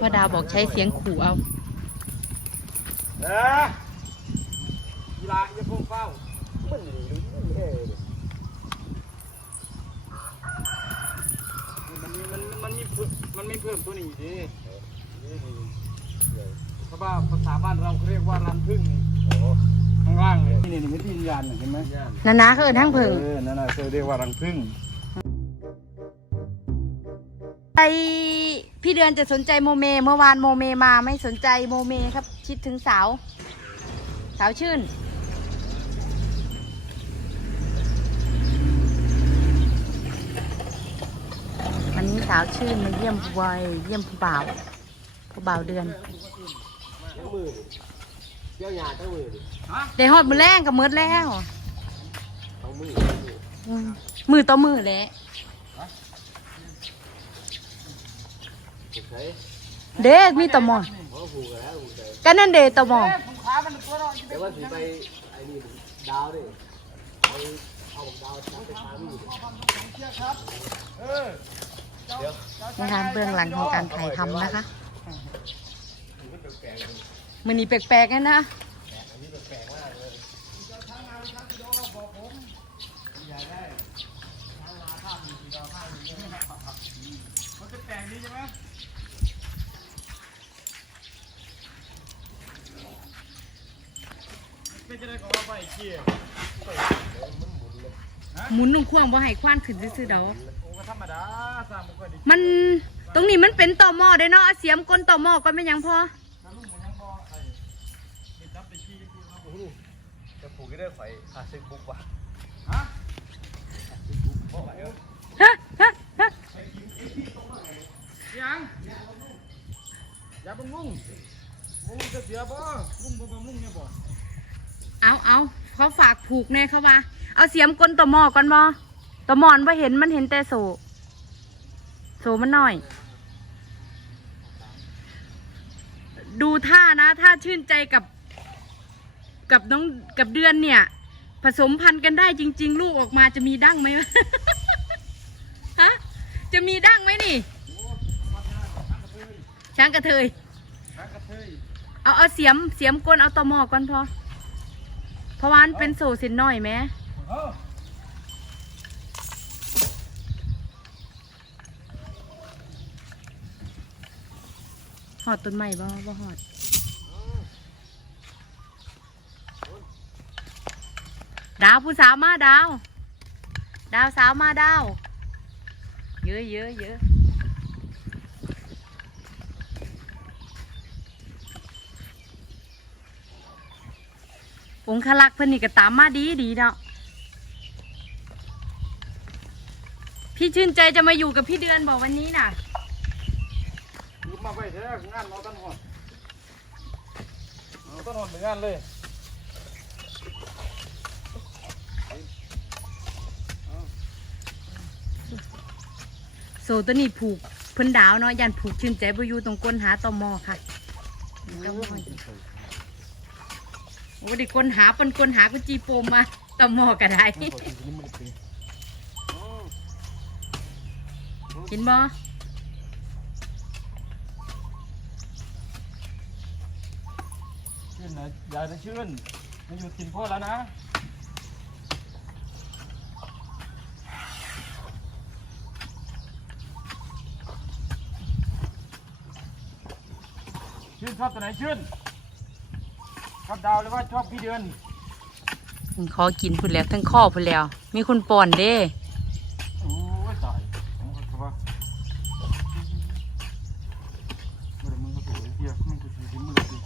พ่อดาวบอกใช้เสียงขู่เอาเอ้ยกีฬาอย่าพุ่งเฝ้ามันนี่รู้นี่เฮ้ยมันมีมันมันมีเพิ่มมันไม่เพิ่มตัวนี้ดิเพราะว่าภาษาบ้านเราเขาเรียกว่ารังพึ่งข้างล่างเลยนี่นี่ไม่ที่ยานเห็นไหมนานาเขาเอินทั้งเพิงเออนั่นน่ะเขาเรียกว่ารังพึ่งไอ พี่เดือนจะสนใจโมเม เมื่อวานโมเมมาไม่สนใจโมเมครับ คิดถึงสาว สาวชื่น วันนี้สาวชื่นมาเยี่ยมผู้บอยเยี่ยมผู้บ่าวผู้บ่าวเดือนเจ้าหยาตั้งมือดิเดี๋ยวหอดมือแรงกับมืดแล้วเอามืออืมมือต่อมือแหละ ใช้ เด็กมีต่อหมอเพราะผูกแล้วผูกใจก็นั่นเด็ต่อหมอแต่ว่าสิไปไอ้นี่ดาวดิเอาดาวทั้งไปทางนี้นะคะเบื้องหลังของการถ่ายทำนะคะมือนี้แปลกๆนะนะมันจะแปลงดีใช่ไหมเป็นจะได้ของเราไปเกี่ยว หมุนลงควงบ่ให้ควานขึ้นซื่อๆดอกโอ้ก็ธรรมดาสร้างมันก็ดีมันตรงนี้มันเป็นต่อหม้อเด้เนาะเอาเสียมก้นต่อหม้อก็ไม่ยังพอถ้าลุงมันยังบ่ไอ้ไปจับไปขี้ที่เขาจะผูกก็ได้ไฟขาซึกบุกว่ะ ฮะ ฮะฮะฮะ ยังอย่าบังลุงลุงจะเสียบ่ลุงบ่บังลุงเนี่ยบ่ เอาเอาเขาฝาก ผูกแน่เขาว่า เอาเสียมก้นต่อหม้อก่อนบ่ต่อหมอนว่าเห็นมันเห็นแต่โซโซมันหน่อย ดูท่านะ ถ้าชื่นใจกับ กับน้องกับเดือนเนี่ย ผสมพันธุ์กันได้จริง ๆ ลูกออกมาจะมีดั้งไหมฮะจะมีดั้งไหมนี่ ช้างกระเทยฮักกระเทยเอาเอาเสียมเสียมกลเอาต่อหมอก่อนพอ เพราะว่ามันเป็นโซสินหน่อยไหมหอดต้นใหม่บ่บ่หอดดาวผู้สาวมาดาว ดาวสาวมาดาว เยอะเยอะเยอะ องคลักษ์เพิ่นนี่ก็ตามมาดีดีเนาะพี่ชื่นใจจะมาอยู่กับพี่เดือนบอกวันนี้น่ะลุกมาไปเถอะงานเราต้นหอดเราต้นหอดเหมือนงานเลยโซตัวนี้ผูกเพิ่นดาวเนาะยันผูกชื่นใจบ่อยู่ตรงก้นหาตอมอค่ะ โอ้ดิก้นหาปนก้นหากุจีโปมมาตอมอก็ได้เห็นบ่ชื่นนะยายจะชื่นมาอยู่กินพ่อแล้วนะชื่นชอบตัวไหนชื่น ชอบดาวหรือว่าชอบพี่เดือนขอกินพุ่นแล้วทั้งข้อพุ่นแล้ว มีคนป้อนเด้โอ้ยตายผมก็คือว่าเมื่อมึงก็สวยเพียมึงก็สวยมึงก็สวย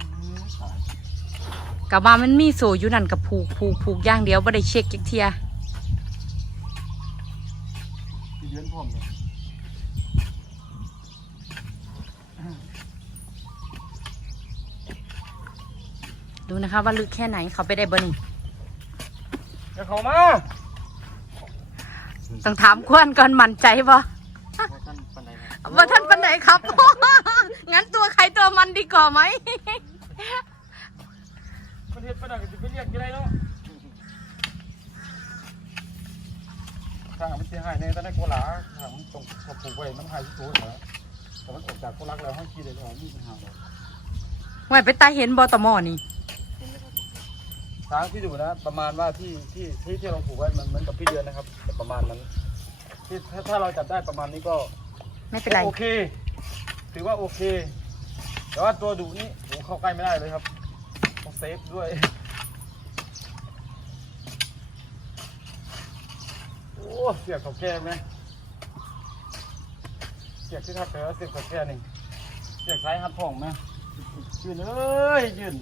อืมตายกับว่ามันมีโซอยู่นั่นกับผูกผูกผูกอย่างเดียวบ่ได้เช็คจักเทีย พี่เดือนพร้อมเลย ดูนะคะว่าลึกแค่ไหนเขาไปได้บ่นี่เดี๋ยวเขามาต้องถามควรก่อนมั่นใจบ่ท่านปันไหนนะว่าท่านปันไหนครับ งั้นตัวใครตัวมันดีกว่าไหมประเทศประดังจะไปเรียกยังไงเนาะถ้ามันเสียหายในตอนนั้นโกหลาถ้ามันตรงกับผผูกไว้มันหายที่ตัวเขาแต่มันออกจากคนรักแล้วให้ขี้เลยแล้วมีปัญหาเลยไว้ไปตาเห็นบอตมอนี่ ช้างที่ดูนะประมาณว่าที่ที่ที่ที่เราผูกไว้มันเหมือนกับพี่เดือนนะครับแต่ประมาณนั้นที่ถ้าถ้าเราจับได้ประมาณนี้ก็ไม่เป็นไร โอเค ถือว่าโอเค แต่ว่าตัวดุนี่ผมเข้าใกล้ไม่ได้เลยครับต้องเซฟด้วยโอ้เสียบเขาแก่ไหมเสียบที่ทับเจอเสียบเขาแก่นี่เสียบซ้ายหัดผ่องไหมยืนเอ้ยยืน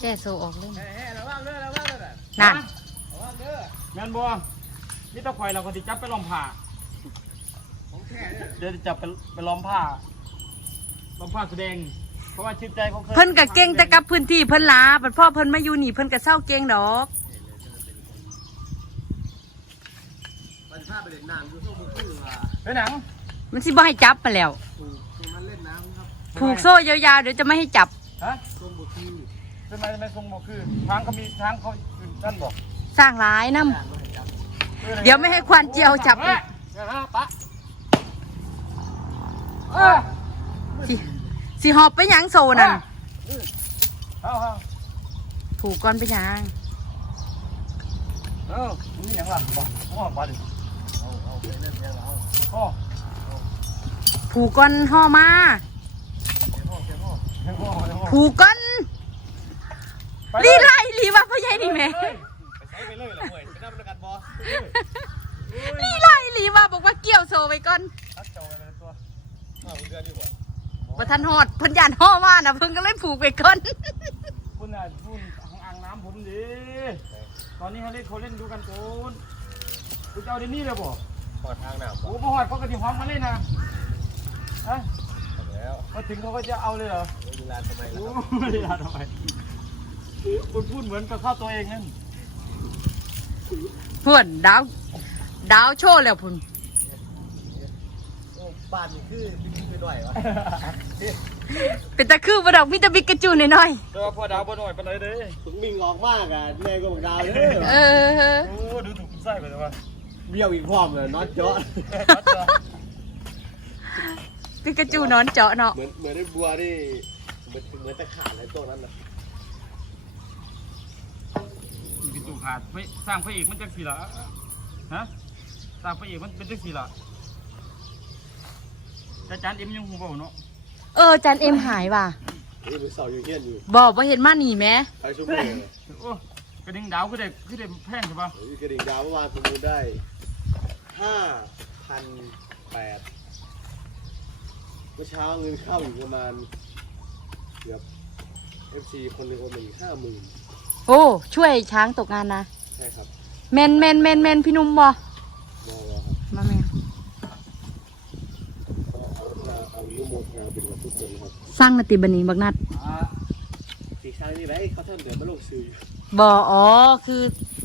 แจ้โซออกเลยเฮ้ยระวังเด้อระวังเด้อนั่นระวังเด้อแมนบัวนี่ตะไคร่เราก็ติจับไปล้อมผ้าของแท้เด้อเดี๋ยวจะจับไปไปล้อมผ้าล้อมผ้าแสดง เพราะว่าชื่นใจเขาเคยเพิ่นกะเก่งแต่กับพื้นที่เพิ่นลาบัดพ่อเพิ่นมาอยู่นี่เพิ่นกะเศร้าเก่งดอกมันพาไปเล่นน้ำดูช่วงมือคือว่าเป็นหนังมันสิบ่ให้จับมาแล้วถูกมันเล่นน้ำครับผูกโซ่ยาวๆเดี๋ยวจะไม่ให้จับ ฮะช่วงมือคือ เป็นไมไม่ทรงบอกคือช้างเขามีช้างเขาอยู่ด้านบอกสร้างร้ายน้ำเดี๋ยวไม่ให้ควานเจียวจับอีกเดี๋ยวนะปะสิสิหอบไปหยังโซนั่นเอาเอาผูกก่อนไปหยังเอานี่อย่างละบอกบอกมาดิเอาเอาไปเล่นยังเราโอ้ผูกก่อนห่อมาเจ้าพ่อเจ้าพ่อเดี๋ยวพ่อเดี๋ยวพ่อผูกก่อนไป ลีเลยไล่ลีว่าพ่อใหญ่นี่แม่เฮ้ยไปใช้ไปเลยเหรอเว้ยไปนั่งประกันบอลีไล่ลีว่าบอกว่าเกี่ยวโซไว้ก่อนตัดเจ้าไปเลยตัวเอาเดือนดีกว่าบ่ทันฮอดเพิ่นย่านห่อมาน่ะเพิ่นก็เลยผูกไว้ก่อนคุณน่ะคุณของอ่างน้ำผมดิตอนนี้เขาเล่นเขาเล่นดูกันโกนคุณจะเอาเดนี่เลยบ่ขอทางหนามบโอ้อกโหหอดเขาก็จะพร้อมมาเล่นนะฮะแล้วมาถึงเขาก็จะเอาเลยเหรอเวลาทำไมล่ะโอ้ครับไม่ได้ทำไม คุณพูดเหมือนกับเข้าตัวเองนั่นเพื่อนดาวดาวโชว์แล้วพุ่นโอ้บ้านนี่คือมีคือหน่อยวะเป็นตะคือบ่ดอกมีแต่บิกกระจูน้อยแต่ว่าพอดาวบ่หน่อยไปเลยเด้ถึงมิงออกมากอะแม่ก็บอกดาวเลยๆเออโอ้ดูถูกคุณไส้ไปเลยว่ะเบี้ยวอีกพร้อมเลยน็อตเจาะบิกกระจูนอนเจาะเนาะเหมือนเหมือนไอ้บัวนี่เหมือนเหมือนจะขาดอะไรตัวนั้นนะ กินตู ขาดไปสร้างพระเอกมันจังสีละฮะสร้างพระเอกมันเป็นจังสีละแต่จานเอ็มยังหูเบาเนาะเออจันเอ็มหายว่ะนี่เป็นเสาอยู่เฮียนอยู่บอกว่าเห็นมานี่แหมใครชั่วโมงโอ้กระดิ่งดาวคือได้คือได้แพงใช่ปะเฮ้ยกระดิ่งดาวเมื่อวานประมูลได้ห้าพันแปดเมื่อเช้าเงินเข้าอยู่ประมาณเกือบ FC คนหนึ่งโอนมาอีกห้าหมื่น โอ้ ช่วยช้างตกงานนะใช่ครับแมนแมนแมนแมนพี่หนุ่มบ่รอรอครับมาแม่เอาเอาลูกโมทนาเป็นวันทุกคนครับสร้างนาติบันนี้บักนัดอ่าสีช้างนี่ไหมเขาท่านเดินมาลงชื่ออยู่บ่อ๋อคือ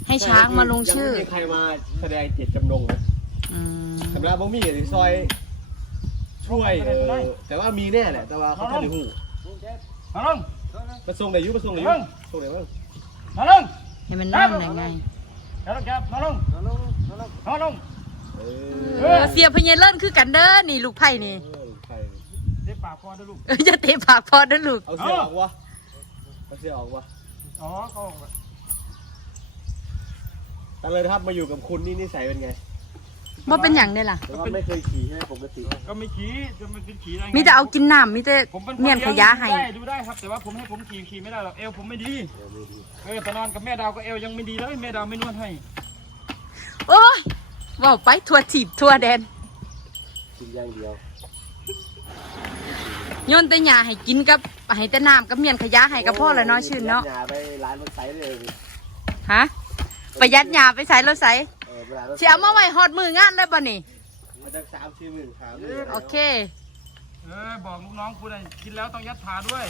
ให้ช้างมาลงชื่อยังไม่มีใครมาแสดงเจตจำนงนะอืมสำหรับบ่มีในซอย ช่วยเออแต่ว่ามีแน่แหละแต่ว่าเขาท่านได้หูมาลงมาส่งไหนอยุมาส่งไหนอยุเอิ่งส่งไหนบ้าง มาลงให้มันนั่งได้ไงเดี๋ยวเราจะมาลงมาลงมาลงมาลงเอเออเสียพญเลิ่นคือกันเด้อนี่ลูกไผ่นี่เออใครเด็บปากคอด้วยลูกเอออย่าเตะปากพอเด้อลูกเอาเสียออกวะเอาเสียออกวะอ๋อเขาออกมาตั้งเลยนะครับมาอยู่กับคุณนี่นิสัยเป็นไง ว่าเป็นอย่างเนี่ยล่ะ แต่ว่าไม่เคยขี่ใช่ไหมปกติก็ไม่ขี่จะมันเป็นขี่ได้ไงมีแต่เอากินน้ำมีแต่ผมเป็นคเมียนขยะให้ ดูได้ดูได้ครับ แต่ว่าผมให้ผมขี่ขี่ไม่ได้หรอกเอวผมไม่ดีเออไม่ดีเออแต่นอนกับแม่ดาวก็เอวยังไม่ดีเลยแม่ดาวไม่นวดให้โอ้ยว่าไปทัวถีบทัวแดนกินอย่างเดียว โยนแต่หญ้าให้กินกับให้แต่น้ำกับเมียนขยะให้กับพ่อแล้วเนาะชื่นเนาะ อย่าไปร้านรถไซส์เลยฮะ ประหยัดหญ้าไปใส่รถใส่ เออเวลารถสิเอามาไว้ฮอดมืองานเลยบ่นี่มันจะสามสี่หมื่นสามโอเคเออบอกลูกน้องคุณเลยกินแล้วต้องยัดขาด้วย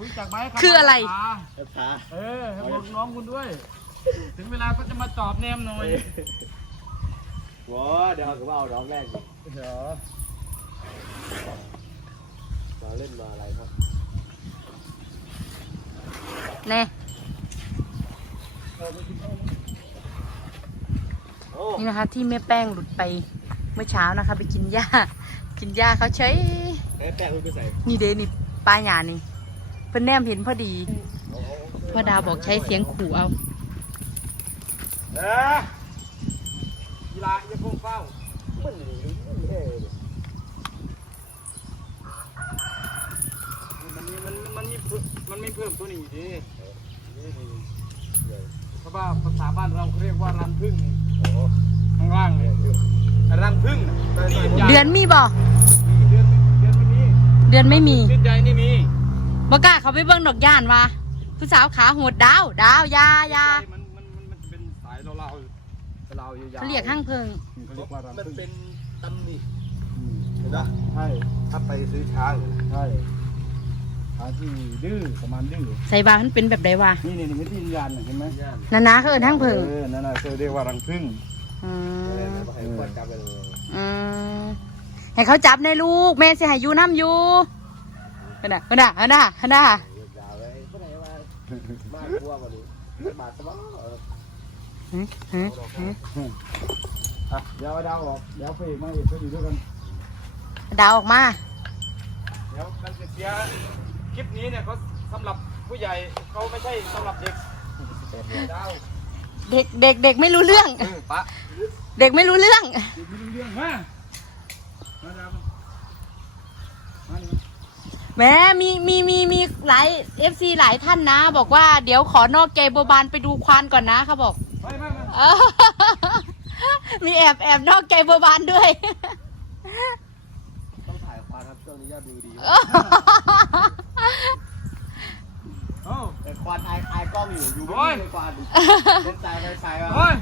รู้จักไหมบคืออะไรยัดขาจะพาเออให้บอกลูกน้องคุณด้วย ถึงเวลาก็จะมาตอบแนมหน่อยว้าเดี๋ยวเขาก็ว่าเอาน้องแรกดิเดี๋ยวเราเล่นมาอะไรครับแน่โอ้ นี่นะคะ ที่แม่แป้งหลุดไปเมื่อเช้านะคะ ไปกินหญ้า กินหญ้าเขาใช้แม่แป้งมันไปใส่นี่เดนี่ปลาหยานี่เพิ่นแนมเห็นพอดีพ่อดาวบอกใช้เสียงขู่เอาเด้อกีฬาอย่าพุ่งเฝ้ามันหนีมันแย่เลยมันมีมันมันมีเพิ่มมันมีเพิ่มตัวนี้อยู่ดินี่นี่ เพราะว่าภาษาบ้านเราเขาเรียกว่ารังพึ่งโอ้โหข้างล่างเนี่ยรังพึ่งนี่ใหญ่เดือนมีบ่เดือนเดือนไม่มีเดือนไม่มีชื่นใจนี่มีบ่กล้าเขาไปเบิ่งดอกย่านว่าผู้สาวขาโหดดาวดาวยายามันมันมันมันเป็นสายเราเราเรายาวๆเขาเรียกห้างเพิงเขาเรียกว่ารังมันพึ่งเป็นตำหนิอืมเห็นปะใช่ถ้าไปซื้อช้างใช่ ช้างที่ดื้อประมาณดื้อใส่บามันเป็นแบบใดวะนี่นี่นี่ไม่ที่วิญญาณน่ะเห็นไหมย่านนานาเขาเอิ้นห้างเพิงเออนั่นน่ะเขาเรียกว่ารังพึ่งอือะไรมนะให้ควรจับไปเลยอืมให้เขาจับในลูก แม่สิให้อยู่น้ำอยู่นั่นน่ะนั่นน่ะนั่นน่ะนั่นน่ะยาวไว้เมื่อไหร่ว่ามากกลัวกว่านี้บาดสมองเออหึหึหึอะเดี๋ยวเอาดาวออกเดี๋ยวเพลงมาอีกก็อยู่ด้วยกัน ดาวออกมา เดี๋ยวมันจะเสีย คลิปนี้เนี่ยเขาสำหรับผู้ใหญ่เขาไม่ใช่สำหรับเด็กดาวเด็กเด็กเด็กไม่รู้เรื่องเออปะเด็กไม่รู้เรื่องเด็กไม่รู้เรื่องมามาดาวมามานี่แหม้มีมีมีมีหลายเอฟซีหลายท่านนะ บอกว่าเดี๋ยวขอนอกใจโบบานไปดูควานก่อนนะเขาบอก มามามาเออมีแอบแอบนอกใจโบบานด้วย ต้องถ่ายควานครับช่วงนี้ยอดวิวดีโอ้ แต่ควานอายอายกล้องอยู่อยู่โอ้ไม่ยมีควานเล่นสายไปสายมาโอ้ย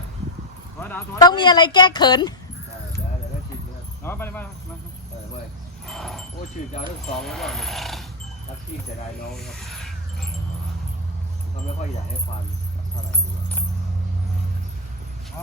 ถอยดาวถอยต้องมีอะไรแก้เขินเดี๋ยวเดี๋ยวได้ชิมนะครับเอาไปเลยมามาเออเว้ยโอ้ชื่อยาวทั้งสองแล้วเนี่ยรักที่เสียดายน้องครับเขาไม่ค่อยอยากให้ควานเท่าไหร่ดีกว่าเอา